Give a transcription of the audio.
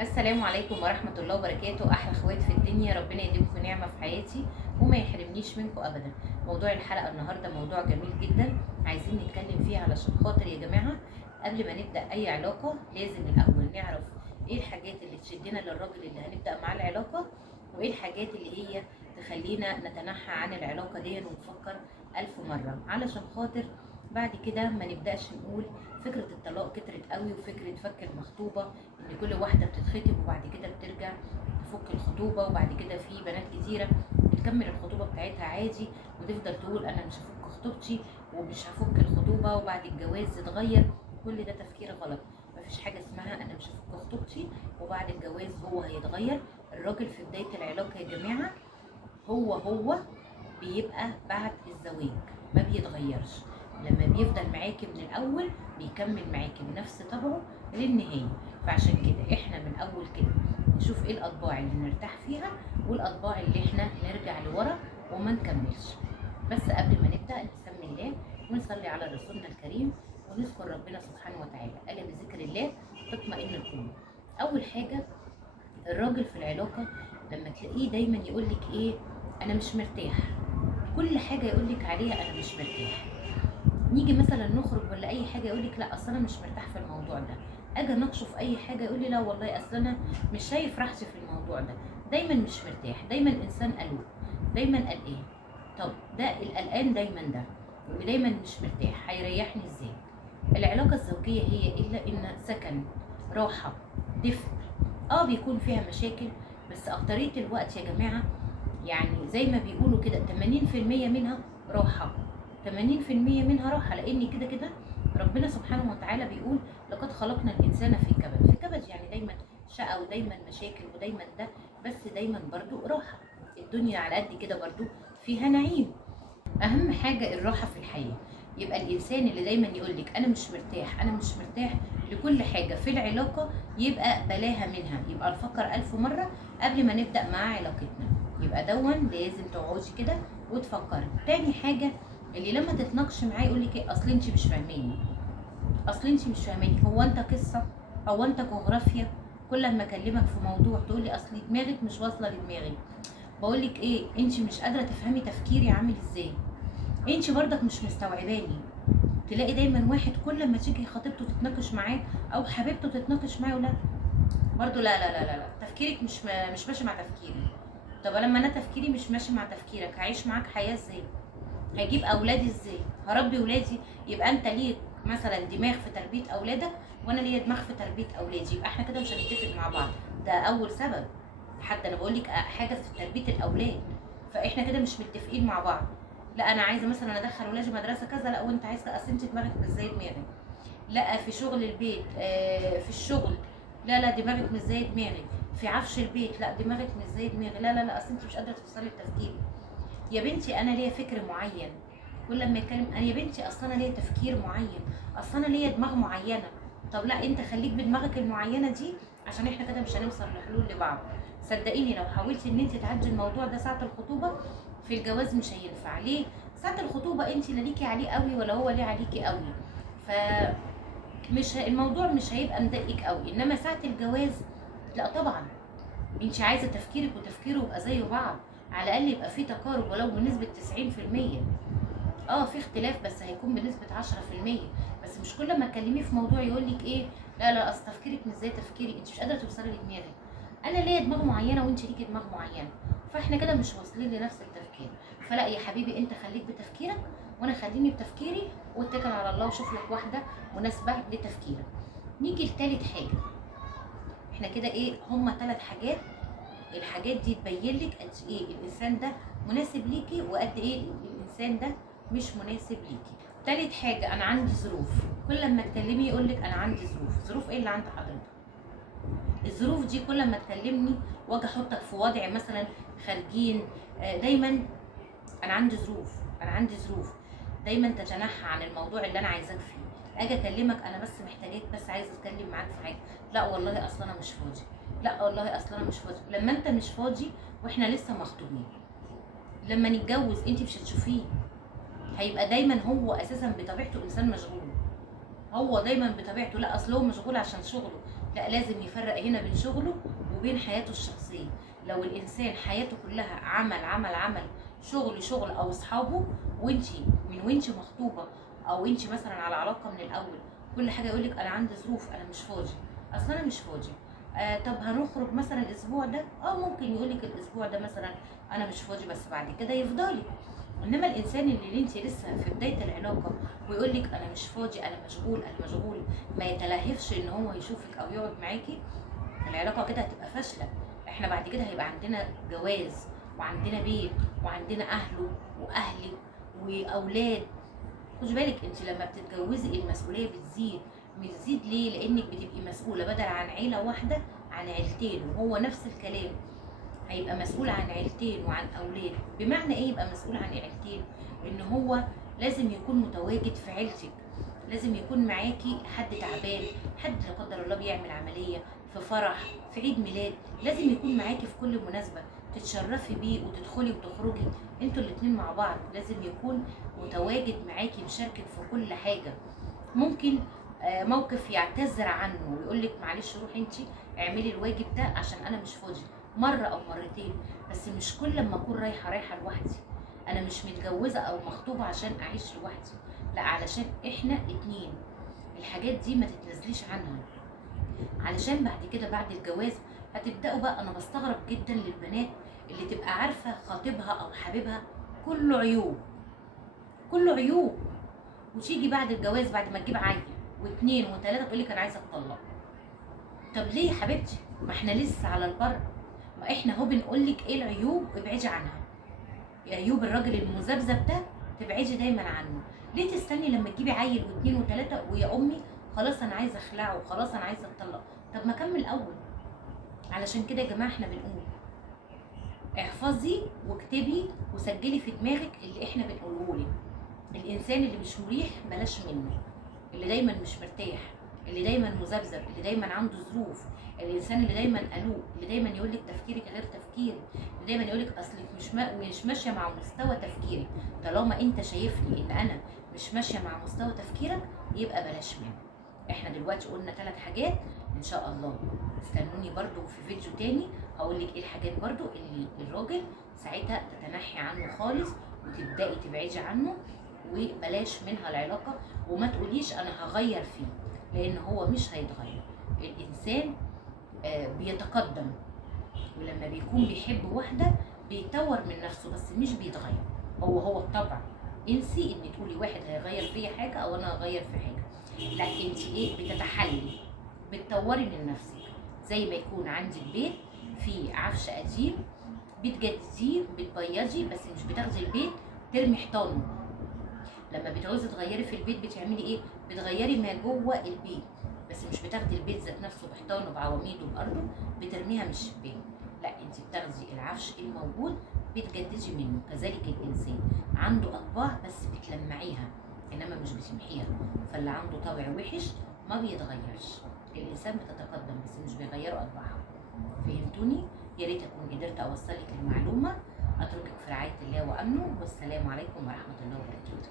السلام عليكم ورحمة الله وبركاته. أحلى اخوات في الدنيا، ربنا يديمكم نعمة في حياتي وما يحرمنيش منكم أبدا. موضوع الحلقة النهاردة موضوع جميل جدا، عايزين نتكلم فيه علشان خاطر يا جماعة قبل ما نبدأ أي علاقة لازم الأول نعرف إيه الحاجات اللي تشدنا للراجل اللي هنبدأ معاه العلاقة، وإيه الحاجات اللي هي تخلينا نتنحى عن العلاقة دي ونفكر ألف مرة، علشان خاطر بعد كده ما نبدأش نقول فكرة الطلاق كترت قوي وفكرة فك المخطوبة، ان كل واحدة بتتخطب وبعد كده بترجع تفك الخطوبة، وبعد كده في بنات كتيرة بتكمل الخطوبة بتاعتها عادي وتفضل تقول انا مش هفك خطوبتي ومش هفك الخطوبة وبعد الجواز تتغير. كل ده تفكير غلط، مفيش حاجة اسمها انا مش هفك خطوبتي وبعد الجواز هو هيتغير. الراجل في بداية العلاقة يا جماعة هو بيبقى بعد الزواج ما بيتغيرش، لما بيفضل معاكي من الاول بيكمل معاكي بنفس طبعه للنهايه. فعشان كده احنا من اول كده نشوف ايه الاطباع اللي نرتاح فيها والاطباع اللي احنا نرجع لورا وما نكملش. بس قبل ما نبدا نسمي الله ونصلي على رسولنا الكريم ونذكر ربنا سبحانه وتعالى، الا بذكر الله تطمئن القلوب. اول حاجه الراجل في العلاقه لما تلاقيه دايما يقولك ايه، انا مش مرتاح، كل حاجه يقولك عليها انا مش مرتاح. نيجي مثلا نخرج ولا اي حاجه يقولك لا اصل انا مش مرتاح في الموضوع ده، اجي اناقشه في اي حاجه يقول لي لا والله اصل انا مش شايف راحتي في الموضوع ده. دايما مش مرتاح، دايما انسان قلوق، دايما قلقان. طب ده القلقان دايما ده واللي دايما مش مرتاح هيريحني ازاي؟ العلاقه الزوجيه هي الا ان سكن، راحه، دفء. بيكون فيها مشاكل بس اكتريه الوقت يا جماعه يعني زي ما بيقولوا كده 80% منها راحه، 80% منها راحه، لان كده كده ربنا سبحانه وتعالى بيقول لقد خلقنا الانسان في كبد. في كبد يعني دايما شقى ودايما مشاكل ودايما ده، بس دايما برضو راحه. الدنيا على قد كده برضو فيها نعيم. اهم حاجه الراحه في الحياه. يبقى الانسان اللي دايما يقولك انا مش مرتاح انا مش مرتاح لكل حاجه في العلاقه يبقى بلاها منها، يبقى نفكر 1000 مره قبل ما نبدا معاه علاقتنا. يبقى دون لازم تقعدي كده وتفكري. تاني حاجه اللي لما تتناقش معاه يقولك ايه، اصل انت مش فاهماني، اصل انت مش فاهماني، هو انت قصه، هو انت جغرافيا؟ كل ما اكلمك في موضوع تقولي اصل دماغك مش واصله لدماغي. بقولك ايه، انت مش قادره تفهمي تفكيري عامل ازاي، انت برضك مش مستوعباني. تلاقي دايما واحد كل ما تيجي خطيبته تتناقش معاه او حبيبته تتناقش معاه ولا برضه لا تفكيرك مش ماشي مع تفكيري. طب لما انا تفكيري مش ماشي مع تفكيرك هعيش معاك حياه ازاي؟ هجيب اولادي ازاي؟ هربي ولادي؟ يبقى انت ليك مثلا دماغ في تربيه اولادك وانا ليا دماغ في تربيه اولادي، يبقى احنا كده مش هنتفق مع بعض. ده اول سبب. حتى انا بقول لك حاجه في تربيه الاولاد، فاحنا كده مش متفقين مع بعض. لا انا عايزه مثلا ادخل ولادي مدرسه كذا، لا وانت عايز اصل انت دماغك مش زي دماغي. لا في شغل البيت، في الشغل لا دماغك مش زي دماغي. في عفش البيت لا دماغك مش زي دماغي، لا اصل انت مش قادره توصلي لتفكيري. يا بنتي انا ليا فكر معين، كل ما يتكلم انا يا بنتي اصل انا ليا تفكير معين، اصل انا ليا دماغ معينه. طب لا انت خليك بدماغك المعينه دي عشان احنا كده مش هنوصل لحلول لبعض. صدقيني لو حاولتي ان انت تعدي الموضوع ده ساعه الخطوبه في الجواز مش هينفع. ليه؟ ساعه الخطوبه انت لا ليكي عليه قوي ولا هو ليه عليكي قوي، ف مش الموضوع مش هيبقى مضايقك قوي. انما ساعه الجواز لا طبعا انت عايزه تفكيرك وتفكيره يبقى زي بعض، على الاقل يبقى في تقارب ولو بنسبه 90%. في اختلاف بس هيكون بنسبه 10%. بس مش كل ما تكلميه في موضوع يقول لك ايه، لا اصل تفكيرك مش زي تفكيري، انت مش قادره توصلي لدماغي. انا ليا دماغ معينه وانت ليكي دماغ معينه، فاحنا كده مش واصلين لنفس التفكير. فلا يا حبيبي انت خليك بتفكيرك وانا خليني بتفكيري، واتكل على الله وشوف لك واحده مناسبه لتفكيرك. نيجي لتالت حاجه. احنا كده ايه، هما 3 حاجات. الحاجات دي تبين لك قد ايه الانسان ده مناسب ليكي وقد ايه الانسان ده مش مناسب ليكي. تالت حاجه انا عندي ظروف. كل ما تكلمي يقول لك انا عندي ظروف ايه اللي عند حضرتك؟ الظروف دي كل ما تكلمني واجي احطك في وضع مثلا خارجين، دايما انا عندي ظروف، انا عندي ظروف، دايما تتنحى عن الموضوع اللي انا عايزاك فيه. اجي اكلمك انا بس محتاجاك، بس عايزه اتكلم معاك في حاجه، لا والله اصل انا مش فاضي، لا والله اصل انا مش فاضي. لما انت مش فاضي واحنا لسه مخطوبين، لما نتجوز انت مش هتشوفيه. هيبقى دايما هو اساسا بطبيعته انسان مشغول، هو دايما بطبيعته لا اصل هو مشغول عشان شغله، لا، لازم يفرق هنا بين شغله وبين حياته الشخصيه. لو الانسان حياته كلها عمل عمل عمل، شغل شغل، او اصحابه، وانتي مخطوبه، او انتي مثلا على علاقه من الاول، كل حاجه يقولك انا عندي ظروف، انا مش فاضي، اصل انا مش فاضي. طب هنخرج مثلا الاسبوع ده، ممكن يقولك الاسبوع ده مثلا انا مش فاضي، بس بعد كده يفضلي. انما الانسان اللي انت لسه في بدايه العلاقه ويقول لك انا مش فاضي، انا مشغول، انا مشغول، ما يتلهفش ان هو يشوفك او يقعد معاكي، العلاقه كده هتبقى فاشله. احنا بعد كده هيبقى عندنا جواز، وعندنا بيت، وعندنا اهله واهلك واولاد. خدي بالك، انت لما بتتجوزي المسؤوليه بتزيد ليه؟ لانك بتبقي مسؤوله بدل عن عيله واحده عن عيلتين. وهو نفس الكلام، هيبقى مسؤول عن عيلتين وعن اولاد. بمعنى ايه يبقى مسؤول عن عيلتين؟ ان هو لازم يكون متواجد في عيلتك، لازم يكون معاكي حد تعبان، حد لا قدر الله بيعمل عمليه، في فرح، في عيد ميلاد، لازم يكون معاكي في كل مناسبه تتشرفي بيه وتدخلي وتخرجي انتوا الاتنين مع بعض. لازم يكون متواجد معاكي، مشاركك في كل حاجه. ممكن موقف يعتذر عنه ويقول لك معلش روحي انت اعملي الواجب ده عشان انا مش فاضي، مره او مرتين، بس مش كل لما اكون رايحه لوحدي. انا مش متجوزه او مخطوبه عشان اعيش لوحدي، لا، علشان احنا اتنين. الحاجات دي ما تتنازليش عنها، علشان بعد كده بعد الجواز هتبداوا بقى. انا بستغرب جدا للبنات اللي تبقى عارفه خطيبها او حبيبها كله عيوب، كله عيوب، وتيجي بعد الجواز بعد ما تجيب عيل واثنين وثلاثه تقول لك انا عايزه اتطلق. طب ليه يا حبيبتي؟ ما احنا لسه على البر، ما احنا اهو بنقول لك ايه العيوب ابعدي عنها. عيوب الراجل المذبذب ده تبعدي دايما عنه. ليه تستني لما تجيبي عيل واثنين وثلاثه ويا امي خلاص انا عايزه اخلعه وخلاص انا عايزه اتطلق؟ طب ما كمل الاول. علشان كده يا جماعه احنا بنقول احفظي واكتبي وسجلي في دماغك اللي احنا بنقوله لك. الانسان اللي مش مريح بلاش منه، اللي دايما مش مرتاح، اللي دايما مذبذب، اللي دايما عنده ظروف، الانسان اللي دايما قلوق، اللي دايما يقول لك تفكيرك غير تفكيري، اللي دايما يقول لك اصلك مش ماشيه مع مستوى تفكيري. طالما انت شايفني ان انا مش ماشيه مع مستوى تفكيرك يبقى بلاش منه. احنا دلوقتي قلنا 3 حاجات، ان شاء الله استنوني برضو في فيديو تاني هقول لك ايه الحاجات برضو اللي الراجل ساعتها تتنحي عنه خالص وتبداي تبعدي عنه وبلاش منها العلاقه. وما تقوليش انا هغير فيه، لان هو مش هيتغير. الانسان بيتقدم، ولما بيكون بيحب واحده بيطور من نفسه بس مش بيتغير. هو الطبع. انسي ان تقولي واحد هيغير فيا حاجه او انا هغير في حاجه، لا، انت ايه؟ بتتحلي، بتطوري من نفسك. زي ما يكون عندك بيت فيه عفش قديم بتجدديه بتبيضي، بس مش بتاخدي البيت ترمي حيطانه. لما بتعوزي تغيري في البيت بتعملي ايه؟ بتغيري ما جوه البيت، بس مش بتاخدي البيت ذات نفسه بحيطانه بعواميده بارضه بترميها من الشباك، لا، انت بتاخدي العفش الموجود بتجددي منه. كذلك الانسان عنده اطباع بس بتلمعيها انما مش بتمحيها. فاللي عنده طبع وحش ما بيتغيرش. الانسان بتتقدم بس مش بيغيروا اطباعها. فهمتوني؟ يا ريت اكون قدرت اوصل لك المعلومه. اتركك في رعايه الله وامنه، والسلام عليكم ورحمه الله وبركاته.